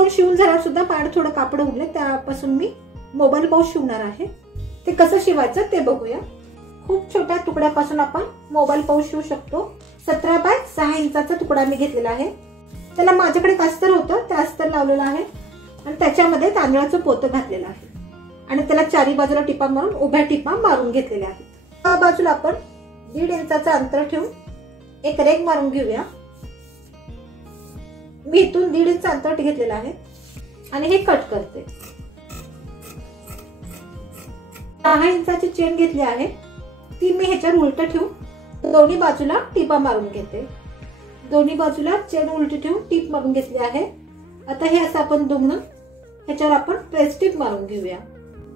गाऊन शिवून झाल्यावर सुद्धा माझ्याकडे थोडं कापड उरले, त्यापासून मी मोबाईल पाऊच शिवणार आहे. ते कसं शिवायचं ते बघूया. खूप छोट्या तुकड्यापासून आपण मोबाईल पाऊच शिवू शकतो. 17 बाय 6 इंचाचा तुकडा मी घेतलेला आहे. त्याला माझ्याकडे अस्तर होतं, त्या अस्तर लावलेलं आहे आणि त्याच्यामध्ये तांदळाचं पोतं घातलेलं आहे आणि त्याला चारी बाजूला टिपा मारून उभ्या टिपा मारून घेतलेल्या आहेत. त्या बाजूला आपण 1.5 इंचाचं अंतर ठेवून एक रेघ मारून घेऊया. मी इथून 1.5 इंच अंतर घेतलेलं आहे आणि हे कट करते. 6 इंचाची चेन घेतली आहे, ती मी ह्याच्यावर उलट ठेवून दोन्ही बाजूला टिपा मारून घेते. दोन्ही बाजूला चेन उलटी ठेवून टिप मारून घेतली आहे. आता हे असं आपण दुमडून ह्याच्यावर आपण प्रेस टिप मारून घेऊया.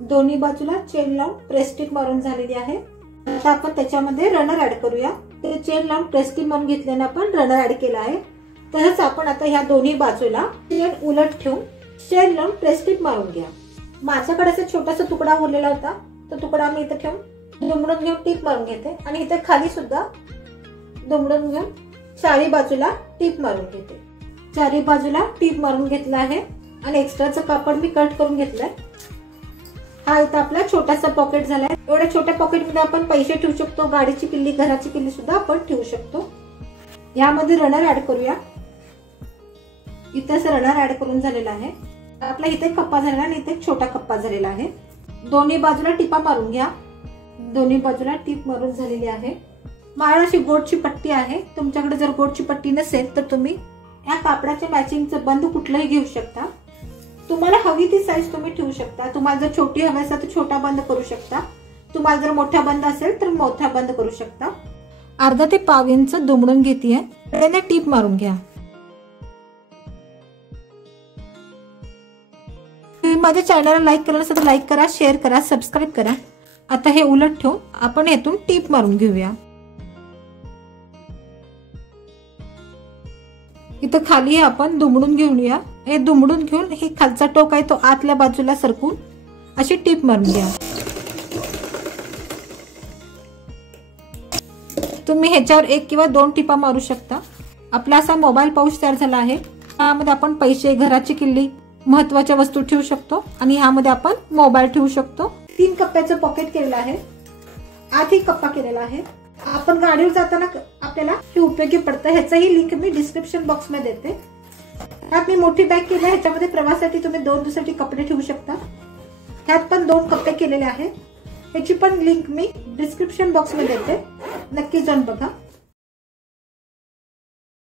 दोन्ही बाजूला चेन लावून प्रेस टिप मारून झालेली आहे. आता आपण त्याच्यामध्ये रनर ऍड करूया. ते चेन लावून प्रेस टिप मारून घेतल्याने आपण रनर ऍड केला आहे. तसंच आपण आता ह्या दोन्ही बाजूला चेन उलट ठेवून चेन लावून प्रेस टिप मारून घ्या. माझ्याकडे असा छोटासा तुकडा उरलेला होता, तो तुकडा मी इथे ठेवून दुमडून घेऊन टिप मारून घेते आणि इथे खाली सुद्धा दुमडून घेऊन चारी बाजूला टिप मारून घेते. चारी बाजूला टिप मारून घेतला आहे आणि एक्स्ट्राचं कापड मी कट करून घेतलंय. हा इथं आपला छोटासा पॉकेट झालाय. एवढ्या छोट्या पॉकेटमध्ये आपण पैसे ठेवू शकतो, गाडीची किल्ली, घराची किल्ली सुद्धा आपण ठेवू शकतो. यामध्ये रनर ऍड करूया. इथं असं रनर ऍड करून झालेला आहे. आपला इथे कप्पा झालेला आणि इथे छोटा कप्पा झालेला आहे. दोन्ही बाजूला टिपा मारून घ्या. दोन्ही बाजूला टिप मारून झालेली आहे. माझ्याकडे अशी गोटची पट्टी आहे. तुमच्याकडे जर गोटची पट्टी नसेल तर तुम्ही या कापडाच्या मॅचिंगचं बंद कुठलंही घेऊ शकता. तुम्हाला हवी ती साईज तुम्ही ठेवू शकता. तुम्हाला जर छोटी हवी असेल तर छोटा बंद करू शकता. तुम्हाला जर मोठा बंद असेल तर मोठा बंद करू शकता. अर्धा ते पाव इंच दुमडून घेतेय, त्याने टिप मारून घ्या. माझ्या चॅनलला लाईक केलं नसेल तर लाईक करा, शेअर करा, सबस्क्राईब करा. आता हे उलट ठेवून आपण यातून टिप मारून घेऊया. इथं खाली आपण दुमडून घेऊया. हे दुमडून घेऊन हे खालचा टोक आहे तो आतल्या बाजूला सरकून अशी टिप मारून घ्या. तुम्ही ह्याच्यावर 1 किंवा 2 टिपा मारू शकता. आपला असा मोबाईल पाऊच तयार झाला आहे. यामध्ये आपण पैसे, घराची किल्ली, महत्वाच्या वस्तू ठेवू शकतो आणि ह्यामध्ये आपण मोबाईल ठेवू शकतो. 3 कप्प्याचं पॉकेट केलेलं आहे. आतही कप्पा केलेला आहे. आपण गाडीवर जाताना आपल्याला हे उपयोगी पडतं. ह्याचाही लिंक मी डिस्क्रिप्शन बॉक्स मध्ये देते. ह्यात मी मोठी बॅग केली आहे. ह्याच्यामध्ये प्रवासासाठी तुम्ही 2 दिवसासाठी कपडे ठेवू शकता. ह्यात पण 2 कप्पे केलेले आहेत. ह्याची पण लिंक मी डिस्क्रिप्शन बॉक्स मध्ये देते. नक्की जाऊन बघा.